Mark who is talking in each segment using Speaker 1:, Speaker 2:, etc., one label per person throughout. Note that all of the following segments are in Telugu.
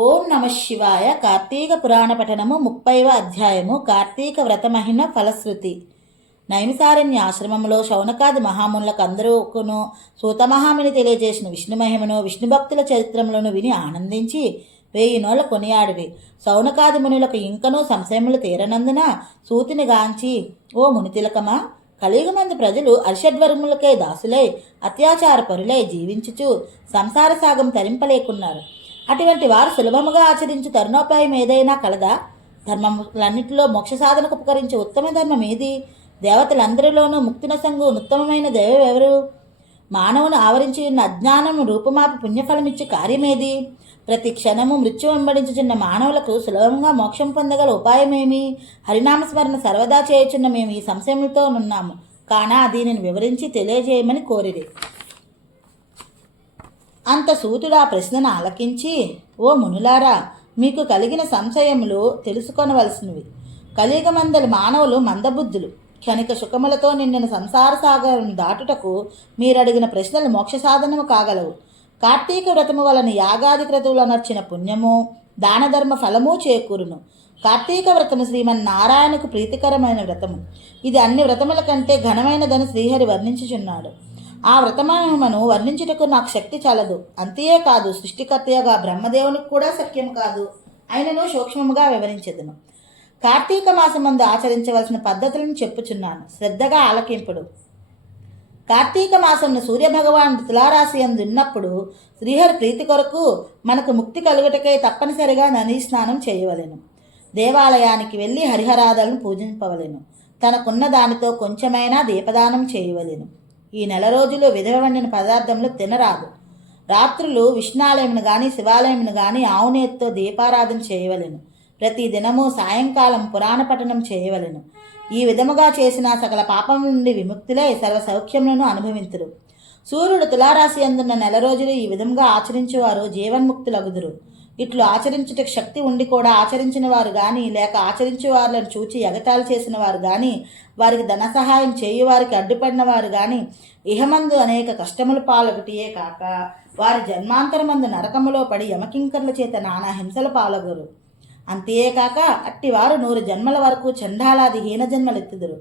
Speaker 1: ఓం నమ శివాయ. కార్తీక పురాణ పఠనము ముప్పైవ అధ్యాయము. కార్తీక వ్రతమహిమ ఫలశ్రుతి. నైమిసారణ్య ఆశ్రమంలో శౌనకాది మహామునులకు అందరూకును సూతమహాముని తెలియజేసిన విష్ణు మహిమను విష్ణు భక్తుల చరిత్రములను విని ఆనందించి వెయ్యి నోళ్ళ కొనియాడివి. శౌనకాది మునులకు ఇంకనూ సంశయములు తీరనందున సూతిని గాంచి ఓ మునితిలకమా కలియుగమంది ప్రజలు అర్షడ్వర్ములకే దాసులై అత్యాచార పరులై జీవించుచు సంసార సాగం తరింపలేకున్నారు. అటువంటి వారు సులభముగా ఆచరించు తరుణోపాయం ఏదైనా కలదా? ధర్మములన్నింటిలో మోక్ష సాధనకు ఉపకరించే ఉత్తమ ధర్మం ఏది? దేవతలందరిలోనూ ముక్తినసంగు ఉత్తమమైన దైవం ఎవరు? మానవును ఆవరించి ఉన్న అజ్ఞానం రూపుమాపి పుణ్యఫలమిచ్చే కార్యమేది ప్రతి క్షణము మృత్యు వెంబడించుచున్న మానవులకు సులభంగా మోక్షం పొందగల ఉపాయమేమి హరినామస్మరణ సర్వదా చేయుచున్న మేము ఈ సంశయములతో ఉన్నాము. కానా దీనిని వివరించి తెలియజేయమని కోరిరి. అంత సూతుడు ఆ ప్రశ్నను ఆలకించి ఓ మునులారా మీకు కలిగిన సంశయములు తెలుసుకొనవలసినవి. కలిగమందలి మానవులు మందబుద్ధులు. క్షణిక సుఖములతో నిండిన సంసార సాగరం దాటుటకు మీరడిగిన ప్రశ్నలు మోక్ష సాధనము కాగలవు. కార్తీక వ్రతము వలన యాగాది క్రతువులు అనర్చిన పుణ్యము దానధర్మ ఫలము చేకూరును. కార్తీక వ్రతము శ్రీమన్నారాయణకు ప్రీతికరమైన వ్రతము. ఇది అన్ని వ్రతముల కంటే ఘనమైనదని శ్రీహరి వర్ణించుచున్నాడు. ఆ వ్రతమహిమను వర్ణించుటకు నాకు శక్తి చాలదు. అంతే కాదు సృష్టికర్తగా బ్రహ్మదేవునికి కూడా సత్యం కాదు. ఆయనను సూక్ష్మముగా వివరించదును. కార్తీక మాసమందు ఆచరించవలసిన పద్ధతులను చెప్పుచున్నాను. శ్రద్ధగా ఆలకింపుడు. కార్తీక మాసంను సూర్యభగవానుడు తులారాశి అందు ఉన్నప్పుడు శ్రీహరి ప్రీతి కొరకు మనకు ముక్తి కలుగుటకై తప్పనిసరిగా నదీ స్నానం చేయవలెను. దేవాలయానికి వెళ్ళి హరిహరాధలను పూజింపవలెను. తనకున్న దానితో కొంచెమైనా దీపదానం చేయవలెను. ఈ నెల రోజులు విధవ వండిన పదార్థములు తినరాదు. రాత్రులు విష్ణాలయమును కానీ శివాలయమును కానీ ఆవునేతితో దీపారాధన చేయవలెను. ప్రతి దినము సాయంకాలం పురాణ పఠనం చేయవలెను. ఈ విధముగా చేసిన సకల పాపం నుండి విముక్తులై సర్వ సౌఖ్యములను అనుభవింతురు. సూర్యుడు తులారాశి అందున్న నెల రోజులు ఈ విధంగా ఆచరించేవారు జీవన్ముక్తులగుదురు. ఇట్లు ఆచరించుటకు శక్తి ఉండి కూడా ఆచరించిన వారు కానీ లేక ఆచరించే వారిని చూచి ఎగతాళి చేసిన వారు కానీ వారికి ధన సహాయం చేయువారికి అడ్డుపడిన వారు కానీ ఇహమందు అనేక కష్టముల పాలొకటియే కాక వారి జన్మాంతరమందు నరకములో పడి యమకింకర్ల చేత నానా హింసల పాలగురు. అంతేకాక అట్టివారు నూరు జన్మల వరకు చండాలాది హీన జన్మలెత్తుదురు.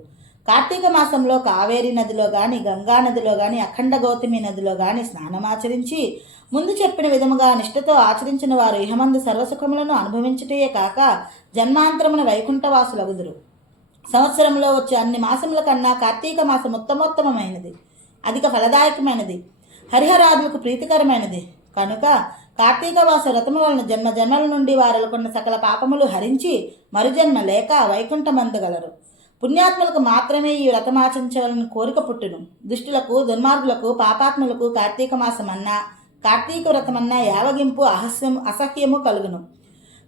Speaker 1: కార్తీక మాసంలో కావేరీ నదిలో కానీ గంగా నదిలో కానీ అఖండ గౌతమి నదిలో కానీ స్నానమాచరించి ముందు చెప్పిన విధముగా నిష్ఠతో ఆచరించిన వారు ఇహమందు సర్వసుఖములను అనుభవించుటయే కాక జన్మాంతరమున వైకుంఠవాసులగుదురు. సంవత్సరంలో వచ్చే అన్ని మాసముల కన్నా కార్తీక మాసం ఉత్తమోత్తమైనది అధిక ఫలదాయకమైనది. హరిహరాదులకు ప్రీతికరమైనది. కనుక కార్తీక మాస వ్రతము వలన జన్మ జన్మల నుండి వారలుకున్న సకల పాపములు హరించి మరుజన్మ లేక వైకుంఠమందగలరు. పుణ్యాత్ములకు మాత్రమే ఈ వ్రతమాచరించవలని కోరిక పుట్టును. దుష్టులకు దుర్మార్గులకు పాపాత్ములకు కార్తీక మాసమన్నా కార్తీక వ్రతమన్న యావగింపు అహస్యం అసహ్యము కలుగును.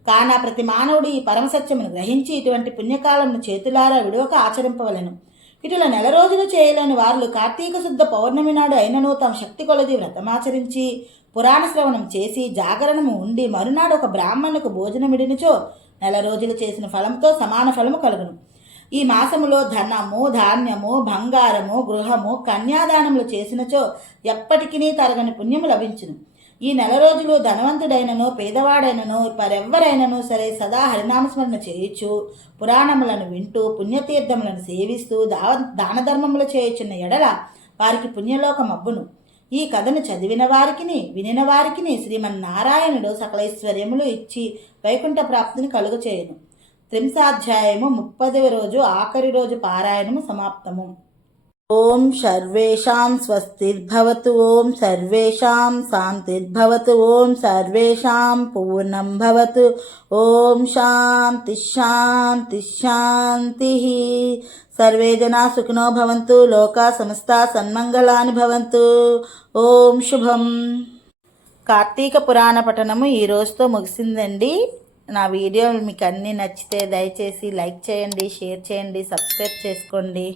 Speaker 1: కాన ప్రతి మానవుడు ఈ పరమసత్యమును గ్రహించి ఇటువంటి పుణ్యకాలమును చేతులారా విడవక ఆచరింపవలెను. ఇటుల నెల రోజులు చేయలేని వారు కార్తీక శుద్ధ పౌర్ణమి నాడు అయినను తమ శక్తి కొలది వ్రతమాచరించి పురాణ శ్రవణం చేసి జాగరణము ఉండి మరునాడు ఒక బ్రాహ్మణుకు భోజనమిడినిచో నెల రోజులు చేసిన ఫలంతో సమాన ఫలము కలుగును. ఈ మాసములో ధనము ధాన్యము బంగారము గృహము కన్యాదానములు చేసినచో ఎప్పటికీ తరగని పుణ్యము లభించును. ఈ నెల రోజులు ధనవంతుడైనను పేదవాడైనను పరెవ్వరైనను సరే సదా హరినామస్మరణ చేయొచ్చు పురాణములను వింటూ పుణ్యతీర్థములను సేవిస్తూ దావ దాన ధర్మములు చేయుచున్న ఎడల వారికి పుణ్యలోకం అబ్బును ఈ కథను చదివిన వారికిని వినిన వారికిని శ్రీమన్నారాయణుడు సకలైశ్వర్యములు ఇచ్చి వైకుంఠ ప్రాప్తిని కలుగు చేయను త్రింశాధ్యాయము ముప్పదవ రోజు ఆఖరి రోజు పారాయణము సమాప్తము. ఓం సర్వేషాం స్వస్తిర్భవతు ఓం సర్వేషాం శాంతిర్భవతు ఓం సర్వేషాం పూర్ణం భవతు ఓం శాంతి శాంతి శాంతి. సర్వే జనా సుఖినో భవంతు లోకా సమస్త సన్మంగళాని భవంతు. ఓం శుభం. కార్తీక పురాణ పఠనము ఈ రోజుతో ముగిసిందండి. నా వీడియోలు మీకు అన్నీ నచ్చితే దయచేసి లైక్ చేయండి షేర్ చేయండి సబ్స్క్రైబ్ చేసుకోండి.